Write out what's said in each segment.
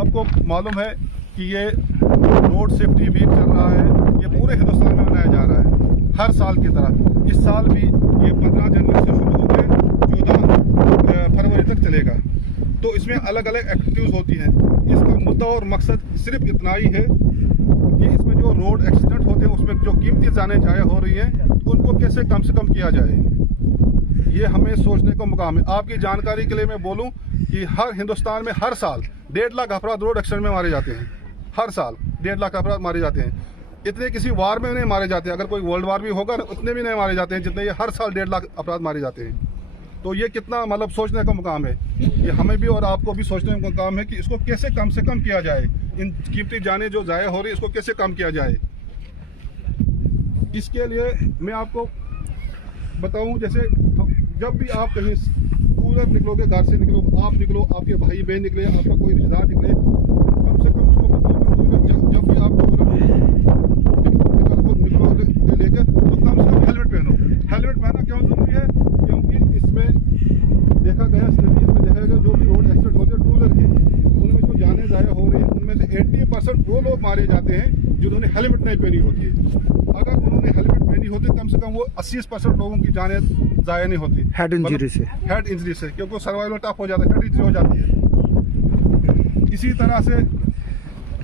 आपको मालूम है कि ये रोड सेफ्टी वीक चल रहा है, ये पूरे हिंदुस्तान में मनाया जा रहा है हर साल की तरह। इस साल भी ये 15 जनवरी से शुरू होकर 14 फरवरी तक चलेगा। तो इसमें अलग अलग एक्टिविटीज़ होती हैं। इसका मुद्दा और मकसद सिर्फ इतना ही है कि इसमें जो रोड एक्सीडेंट होते हैं उसमें जो कीमती जाने जाया हो रही हैं उनको कैसे कम से कम किया जाए, ये हमें सोचने का मुकाम है। आपकी जानकारी के लिए मैं बोलूं कि हर हिंदुस्तान में हर साल 1.5 लाख अफराद रोड एक्सीडेंट में मारे जाते हैं। हर साल 1.5 लाख अफराद मारे जाते हैं। इतने किसी वार में नहीं मारे जाते, अगर कोई वर्ल्ड वार भी होगा ना उतने भी नहीं मारे जाते हैं जितने ये हर साल 1.5 लाख अफराद मारे जाते हैं। तो ये कितना मतलब सोचने का मुकाम है। ये हमें भी और आपको भी सोचने का मुकाम है कि इसको कैसे कम से कम किया जाए। इन कीमती जाने जो ज़ाया हो रही है इसको कैसे कम किया जाए। इसके लिए मैं आपको बताऊं, जैसे जब भी आप कहीं टूर निकलोगे, घर से निकलो, आप निकलो, आपके भाई बहन निकले, आपका कोई रिश्तेदार निकले, कम से कम उसको बताओ जब भी आप निकलो लेकर तो कम से कम हेलमेट पहनो। हेलमेट पहनना क्यों जरूरी है? क्योंकि इसमें देखा गया, स्टडीज में देखा गया जो भी रोड एक्सीडेंट होते हैं टू व्हीलर के, उनमें जो जाने ज़ाया हो रही है उनमें से 80% वो लोग मारे जाते हैं जिन्होंने हेलमेट नहीं पहनी होती है। अगर उन्होंने हेलमेट पहनी होती कम से कम वो 80% लोगों की जाने ज़ाया नहीं होती हेड इंजरी से। हेड इंजरी से, क्योंकि सर्वाइवल टफ हो जाता है, हेड इंजरी हो जाती है। इसी तरह से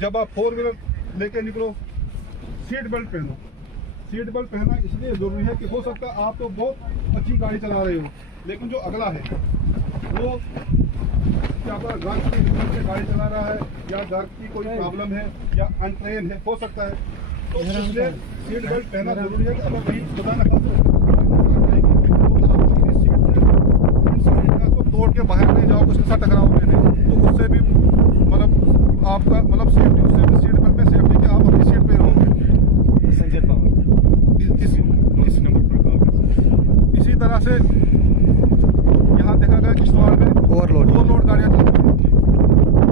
जब आप 4 व्हीलर लेके निकलो, सीट बेल्ट पहनो। सीट बेल्ट पहनना इसलिए ज़रूरी है कि हो सकता है आप तो बहुत अच्छी गाड़ी चला रहे हो, लेकिन जो अगला है वो क्या पता घर की हिम्मत से गाड़ी चला रहा है या घर की कोई प्रॉब्लम है या अनट्रेन है, हो सकता है। तो इसलिए सीट बेल्ट पहनना जरूरी है कि अगर कहीं खुदा न खास्ता तो आप सीट को तोड़ के बाहर नहीं जाओ, उसके साथ टकराओगे नहीं, तो उससे भी मतलब आपका मतलब सेफ्टी, उससे भी सीट बेल्ट में सेफ्टी कि आप अपनी सीट पे रहोगे। इसी तरह से यहाँ देखा गया किश्तवाड़ में ओवरलोड गाड़ियाँ चलती हैं।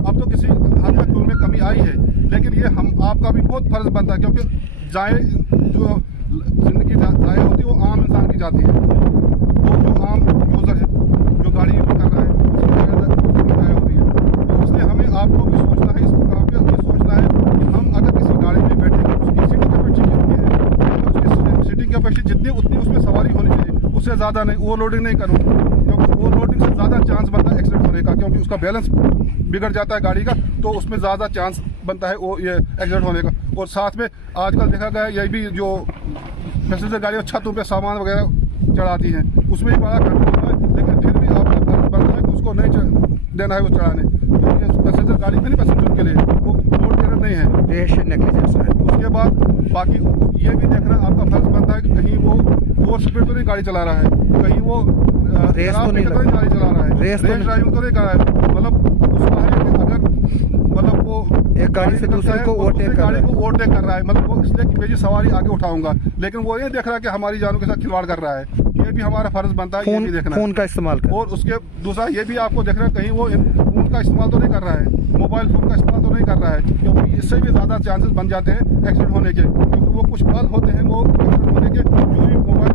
अब तो किसी हद तक उनमें कमी आई है, लेकिन ये हम आपका भी बहुत फर्ज बनता है, क्योंकि जाए जो जिंदगी ज़ाया होती है वो आम इंसान की जाती है। वो जो आम यूज़र है, जो गाड़ी यूज़ कर रहा है, उसकी ज़ाया हो रही है। तो इसलिए हमें आपको भी सोचना है, इस मुकाम पर ये सोचना है कि हम अगर किसी गाड़ी में बैठेंगे उसकी सीटिंग कैपेसिटी कितनी है, उसकी सीटिंग कैपेसिटी जितनी उतनी उसमें सवारी होनी चाहिए, उससे ज़्यादा नहीं। ओवरलोडिंग नहीं करूँ, क्योंकि ओवरलोडिंग से ज़्यादा चांस बनता है एक्सीडेंट होने का, क्योंकि उसका बैलेंस बिगड़ जाता है गाड़ी का, तो उसमें ज़्यादा चांस बनता है वो ये एक्सीडेंट होने का। और साथ में आजकल देखा गया ये भी जो पैसेंजर गाड़ियाँ छतों पे सामान वगैरह चढ़ाती हैं, उसमें भी बड़ा कंट्रोल है, लेकिन फिर भी आपका फर्ज बनता है कि उसको नहीं देना है वो चढ़ाने। पैसेंजर गाड़ी में नहीं, पैसेंजर के लिए वो रोड क्लियर नहीं है। उसके बाद बाकी ये भी देखना आपका फर्ज बनता है कि कहीं वो ओवर स्पीड तो नहीं गाड़ी चला रहा है, कहीं वो रेस तो नहीं गाड़ी चला रहा है, रेस ड्राइविंग तो नहीं कर रहा है। मतलब उसका है कि अगर मतलब वो एक गाड़ी से दूसरे को ओवरटेक कर रहा है, मतलब वो इसलिए कि मेरी सवारी आगे उठाऊंगा, लेकिन वो ये देख रहा है कि हमारी जानों के साथ खिलवाड़ कर रहा है। ये भी हमारा फर्ज बनता है, ये भी देखना फोन का इस्तेमाल कर। और उसके दूसरा ये भी आपको देखना कहीं वो फोन का इस्तेमाल तो नहीं कर रहा है, मोबाइल फोन का इस्तेमाल तो नहीं कर रहा है, क्योंकि इससे भी ज़्यादा चांसेस बन जाते हैं एक्सीडेंट होने के, क्योंकि वो कुछ पल होते हैं वो एक्सीडेंट होने के। जो भी मोबाइल